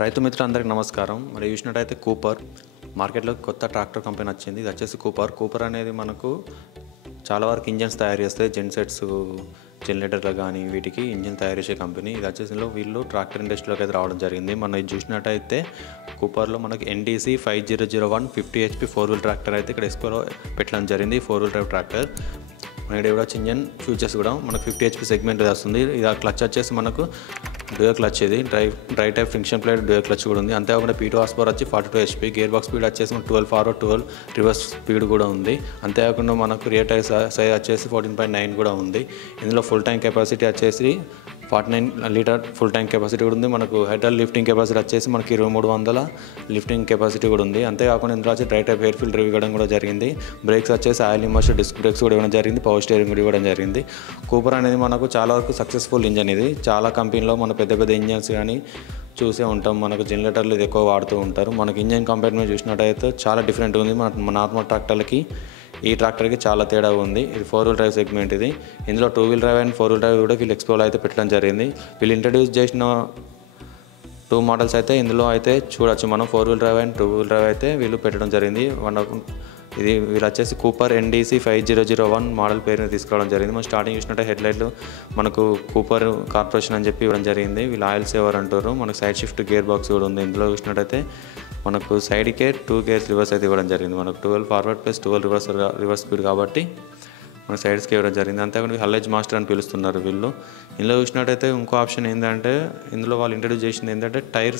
రైతు మిత్రులందరికీ నమస్కారం. మరి చూసినట్టయితే కూపర్ మార్కెట్లో కొత్త ట్రాక్టర్ కంపెనీ వచ్చింది. ఇది వచ్చేసి కూపర్ అనేది మనకు చాలా వరకు ఇంజన్స్ తయారు చేస్తాయి. జెన్సెట్స్ జనరేటర్లు కానీ వీటికి ఇంజిన్ తయారు చేసే కంపెనీ. ఇది వచ్చేసి వీళ్ళు ట్రాక్టర్ ఇండస్ట్రీలోకి అయితే రావడం జరిగింది. మనం ఇది చూసినట్టయితే కూపర్లో మనకి NDC 5001 50 HP 4-wheel ట్రాక్టర్ అయితే ఇక్కడ ఎక్స్పోలో పెట్టడం జరిగింది. 4-wheel drive tractor. మనకి కూడా ఇంజన్ ఫ్యూచర్స్ కూడా మనకు 50 HP సెగ్మెంట్ వస్తుంది. ఇది క్లచ్ వచ్చేసి మనకు డ్యూయల్ క్లచ్, ఇది dry type function plate dual clutch కూడా ఉంది. అంతేకాకుండా P2 హార్స్ పవర్ వచ్చి 42 HP, గేర్ బాక్స్ స్పీడ్ వచ్చేసి 12 ఫార్వర్డ్ 12 రివర్స్ స్పీడ్ కూడా ఉంది. అంతేకాకుండా మనకు రియర్ టైర్ సైజ్ వచ్చేసి 14.9 కూడా ఉంది. ఇందులో ఫుల్ ట్యాంక్ కెపాసిటీ వచ్చేసి 49 లీటర్ ఫుల్ ట్యాంక్ కెపాసిటీ కూడా ఉంది. మనకు హైడ్రాల్ లిఫ్టింగ్ కెపాసిటీ వచ్చేసి మనకి 2300 లిఫ్టింగ్ కెపాసిటీ కూడా ఉంది. అంతేకాకుండా ఇందులో వచ్చి డ్రై టైప్ ఎయిర్ ఫిల్టర్ ఇవ్వడం కూడా జరిగింది. బ్రేక్స్ వచ్చేసి ఆయిల్ ఇమర్షన్ డిస్క్ బ్రేక్స్ కూడా ఇవ్వడం జరిగింది. పవర్ స్టీరింగ్ కూడా ఇవ్వడం జరిగింది. కూపర్ అనేది మనకు చాలా వరకు సక్సెస్ఫుల్ ఇంజన్. ఇది చాలా కంపెనీలో మన పెద్ద ఇంజన్స్ కానీ చూసే ఉంటాం. మనకు జనరేటర్లు ఇది ఎక్కువ వాడుతూ ఉంటారు. మనకు ఇంజన్ కంపారిజన్ చూసినట్టయితే చాలా డిఫరెంట్ ఉంది. మన నార్మల్ ట్రాక్టర్లకి ఈ ట్రాక్టర్కి చాలా తేడా ఉంది. ఇది 4-wheel డ్రైవ్ సెగ్మెంట్. ఇది ఇందులో 2-wheel drive and 4-wheel drive కూడా వీళ్ళు ఎక్స్పోలో అయితే పెట్టడం జరిగింది. వీళ్ళు ఇంట్రడ్యూస్ చేసిన 2 మోడల్స్ అయితే ఇందులో అయితే చూడొచ్చు మనం. 4-wheel drive and 2-wheel drive అయితే వీళ్ళు పెట్టడం జరిగింది. ఇది వీళ్ళు వచ్చేసి కూపర్ NDC 5001 మోడల్ పేరుని తీసుకురావడం జరిగింది. మనం స్టార్టింగ్ చూసినట్టే హెడ్లైట్లు మనకు కూపర్ కార్పొరేషన్ అని చెప్పి ఇవ్వడం జరిగింది. వీళ్ళు ఆయిల్ సేవర్ అంటారు. మనకు సైడ్ షిఫ్ట్ గేర్ బాక్స్ కూడా ఉంది. ఇందులో చూసినట్టయితే మనకు సైడ్కే 2 గేర్స్ రివర్స్ అయితే ఇవ్వడం జరిగింది. మనకు 12 ఫార్వర్డ్ ప్లస్ 12 రివర్స్ స్పీడ్ కాబట్టి మన సైడ్స్కి ఇవ్వడం జరిగింది. అంతేకాకుండా హల్లేజ్ మాస్టర్ అని పిలుస్తున్నారు వీళ్ళు. ఇందులో చూసినట్టయితే ఇంకో ఆప్షన్ ఏంటంటే ఇందులో వాళ్ళు ఇంట్రడ్యూస్ చేసింది ఏంటంటే టైర్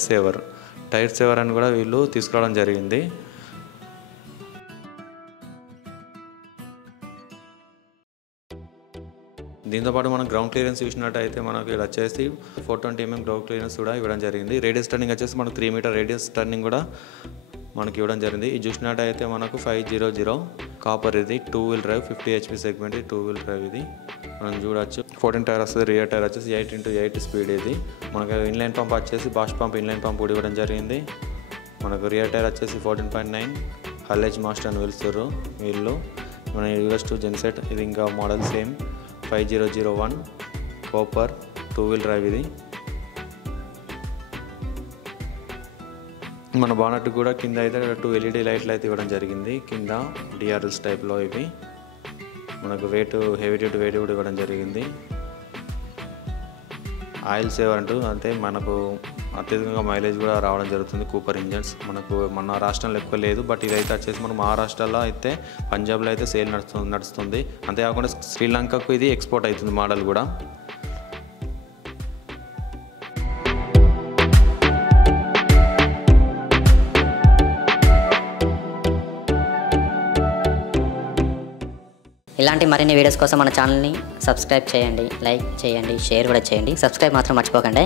సేవర్ అని కూడా వీళ్ళు తీసుకురావడం జరిగింది. దీంతోపాటు మనం గ్రౌండ్ క్లియరెన్స్ చూసినట్టయితే మనకి ఇక్కడ వచ్చేసి 420 mm గ్రౌండ్ క్లియరెన్స్ కూడా ఇవ్వడం జరిగింది. రేడియస్ టర్నింగ్ వచ్చేసి మనకు 3 మీటర్ రేడియస్ టర్నింగ్ కూడా మనకి ఇవ్వడం జరిగింది. ఇది చూసినట్టయితే మనకు 500 కాపర్. ఇది 2-wheel drive 50 HP segment. 2-wheel drive ఇది మనం చూడవచ్చు. 14 టైర్ వస్తుంది. రియర్ టైర్ వచ్చేసి 8x8 స్పీడ్. ఇది మనకు ఇన్లైన్ పంప్ వచ్చేసి బాష్ పంప్ ఇన్లైన్ పంప్ కూడా ఇవ్వడం జరిగింది. మనకు రియర్ టైర్ వచ్చేసి 14.9 హల్లేజ్ మాస్టర్ అని పిలుస్తారు వీళ్ళు. మన US2 జెన్సెట్. ఇది ఇంకా model same 5001 copper 2-wheel drive. ఇది మన బానట్ కూడా కింద అయితే 2 LED లైట్లు అయితే ఇవ్వడం జరిగింది. కింద DRLs టైప్లో ఇవి మనకు హెవీ డ్యూటీ వెయిట్ కూడా ఇవ్వడం జరిగింది. ఆయిల్ సేవర్ అంటూ అంటే మనకు అత్యధికంగా మైలేజ్ కూడా రావడం జరుగుతుంది కూపర్ ఇంజన్స్. మన రాష్ట్రంలో ఎక్కువ లేదు, బట్ ఇదైతే వచ్చేసి మన మహారాష్ట్రలో అయితే పంజాబ్లో అయితే సేల్ నడుస్తుంది. అంతేకాకుండా శ్రీలంకకు ఇది ఎక్స్పోర్ట్ అవుతుంది మోడల్ కూడా. ఇలాంటి మరిన్ని వీడియోస్ కోసం మన ఛానల్ని సబ్స్క్రైబ్ చేయండి, లైక్ చేయండి, షేర్ కూడా చేయండి. సబ్స్క్రైబ్ మాత్రం మర్చిపోకండి.